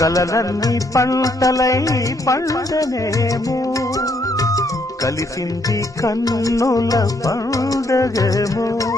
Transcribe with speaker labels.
Speaker 1: కలలన్నీ పంటలై పండనేము. కలిసింది కన్నుల పండగేమో.